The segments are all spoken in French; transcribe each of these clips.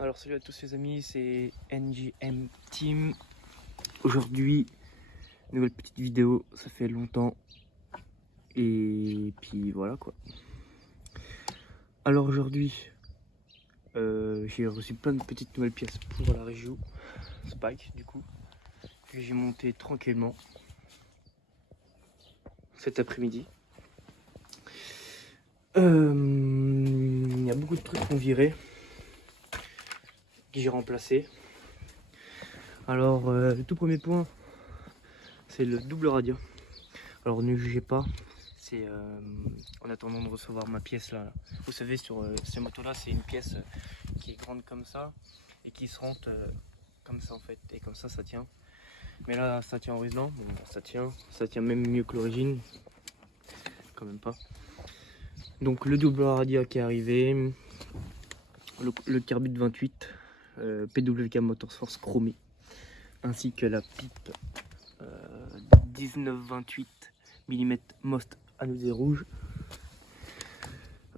Alors salut à tous les amis, c'est NGM Team. Aujourd'hui, nouvelle petite vidéo, ça fait longtemps. Et puis voilà quoi. Alors aujourd'hui, j'ai reçu plein de petites nouvelles pièces pour la région Spike du coup. Que j'ai monté tranquillement cet après-midi. Il y a beaucoup de trucs qu'on virait, que j'ai remplacé. Alors le tout premier point, c'est le double radio. Alors ne jugez pas, c'est en attendant de recevoir ma pièce là. Vous savez, sur ces motos là, c'est une pièce qui est grande comme ça et qui se rentre comme ça en fait, et comme ça tient. Mais là ça tient en ruisselant, bon, ça tient même mieux que l'origine, quand même pas. Donc le double radio qui est arrivé, le carbute 28 PWK Motorforce chromé, ainsi que la pipe 19-28 mm Most anodé rouge,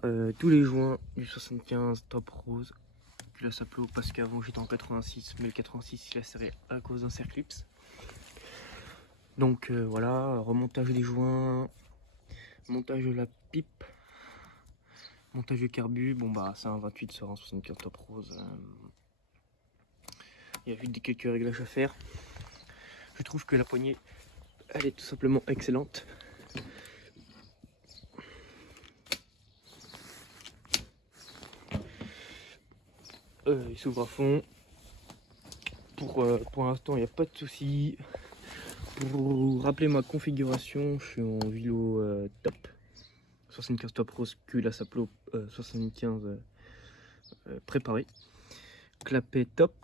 tous les joints du 75 top rose, culasse à plot parce qu'avant j'étais en 86, mais le 86 il a serré à cause d'un circlips. Donc voilà, remontage des joints, montage de la pipe, montage du carbu. Bon bah c'est un 28 sur un 75 top rose. Il y a juste quelques réglages à faire. Je trouve que la poignée elle est tout simplement excellente. Il s'ouvre à fond. Pour l'instant il n'y a pas de souci. Pour vous rappeler ma configuration, je suis en vélo top 75 top rose, culasse à plot 75 préparé, clapet top,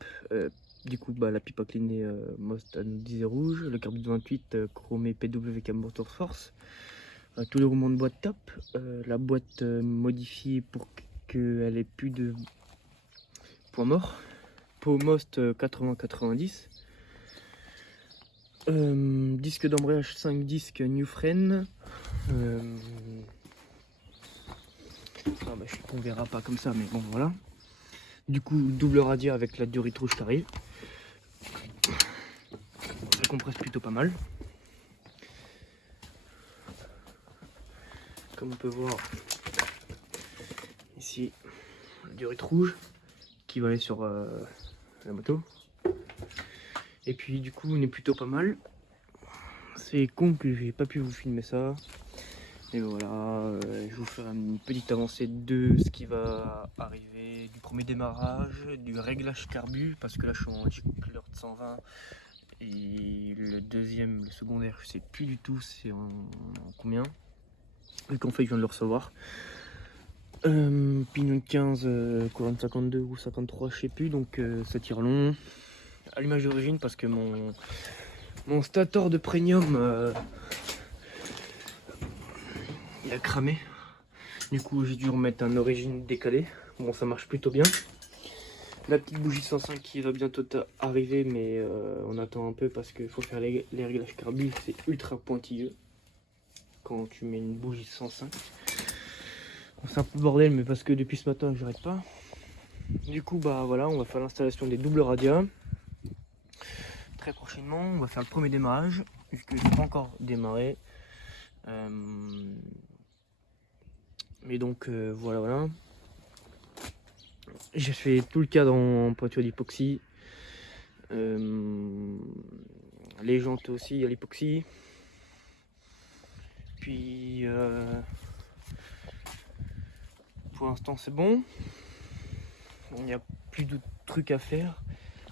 du coup bah, la pipe inclinée Most anodisé rouge, le carbone 28 chromé PWK Motorforce, tous les roulements de boîte top, la boîte modifiée pour qu'elle ait plus de points morts, peau Most 80-90, disque d'embrayage 5 disques New Fren. Ah bah, je sais qu'on verra pas comme ça, mais bon voilà. Du coup, double radiateur avec la durite rouge qui arrive. Ça compresse plutôt pas mal. Comme on peut voir ici, la durite rouge qui va aller sur la moto. Et puis du coup, on est plutôt pas mal. C'est con que j'ai pas pu vous filmer ça. Et voilà, je vous ferai une petite avancée de ce qui va arriver, du premier démarrage, du réglage carbu, parce que là je suis en G-Clear de 120 et le secondaire, je sais plus du tout c'est en combien, vu qu'en fait je viens de le recevoir. Pignon 15, courant 52 ou 53, je sais plus, donc ça tire long. Allumage d'origine parce que mon stator de premium il a cramé. Du coup j'ai dû remettre un origine décalé. Bon, ça marche plutôt bien. La petite bougie 105 qui va bientôt arriver, mais on attend un peu parce qu'il faut faire les réglages carbu, c'est ultra pointilleux quand tu mets une bougie 105. Bon, c'est un peu le bordel, mais parce que depuis ce matin j'arrête pas. Du coup bah voilà, on va faire l'installation des doubles radias très prochainement. On va faire le premier démarrage vu que je n'ai pas encore démarré. Mais donc voilà. J'ai fait tout le cadre en peinture d'époxy. Les jantes aussi à l'époxy. Puis pour l'instant c'est bon. Il n'y a plus de trucs à faire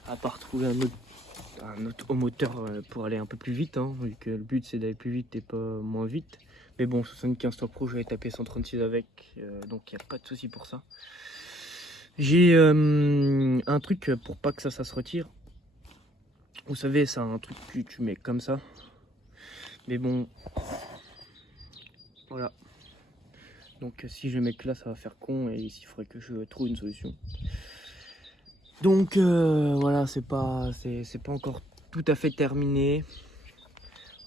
à part trouver un autre moteur pour aller un peu plus vite, hein, vu que le but c'est d'aller plus vite et pas moins vite. Mais bon, 75 Top Pro, j'avais tapé 136 avec, donc il n'y a pas de souci pour ça. J'ai un truc pour pas que ça se retire. Vous savez, c'est un truc que tu mets comme ça. Mais bon, voilà. Donc si je mets que là, ça va faire con et ici, il faudrait que je trouve une solution. Donc voilà, c'est pas encore tout à fait terminé.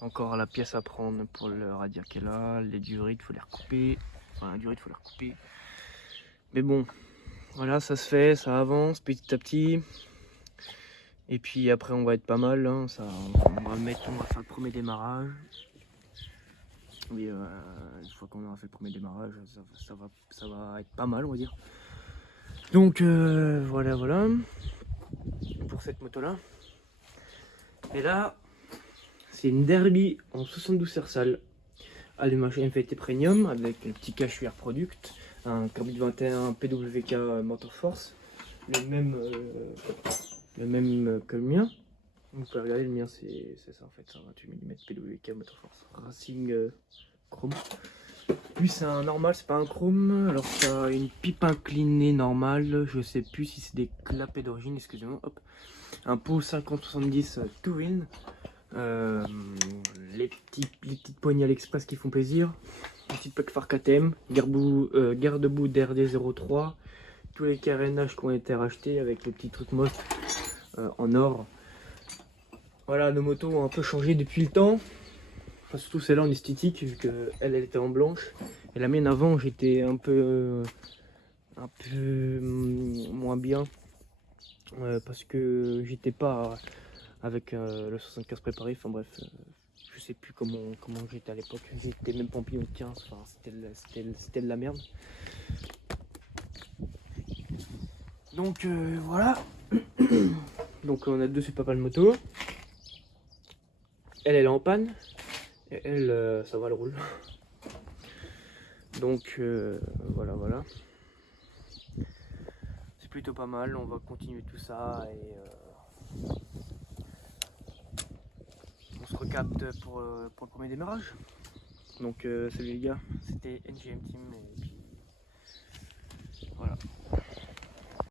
Encore la pièce à prendre pour le radiateur qui est là. Les durites, faut les recouper. Enfin, la durite, faut les recouper. Mais bon, Voilà, ça se fait, ça avance petit à petit. Et puis après on va être pas mal, hein, on va faire le premier démarrage. Oui, une fois qu'on aura fait le premier démarrage, ça va être pas mal, on va dire. Donc voilà pour cette moto là. Et là, c'est une Derby en 72 Hersal, allumage MVT Premium avec le petit cache UR Product, un Carbide 21 PWK Motorforce, le même que le mien. Vous pouvez regarder, le mien c'est ça en fait, c'est un 28 mm PWK Motorforce Racing Chrome. Lui c'est un normal, c'est pas un chrome. Alors ça a une pipe inclinée normale, je sais plus si c'est des clapets d'origine, excusez-moi. Hop, un pot 50-70 Touring. Les petites poignées à l'express qui font plaisir. Une petite plaque phare KTM, garde-boue d'RD03, tous les carénages qui ont été rachetés avec les petits trucs moches en or. Voilà, nos motos ont un peu changé depuis le temps. Enfin, surtout celle-là en esthétique, vu qu'elle était en blanche. Et la mienne avant, j'étais un peu moins bien. Parce que j'étais pas avec le 75 préparé. Enfin bref, je sais plus comment j'étais à l'époque. J'étais même pas en pignon de 15. Enfin, c'était de la merde. Donc voilà. Donc on a deux super pas de moto. Elle est en panne. Et elle, ça va, elle roule. Donc voilà. C'est plutôt pas mal. On va continuer tout ça et on se recapte pour le premier démarrage. Donc salut les gars, c'était NGM Team.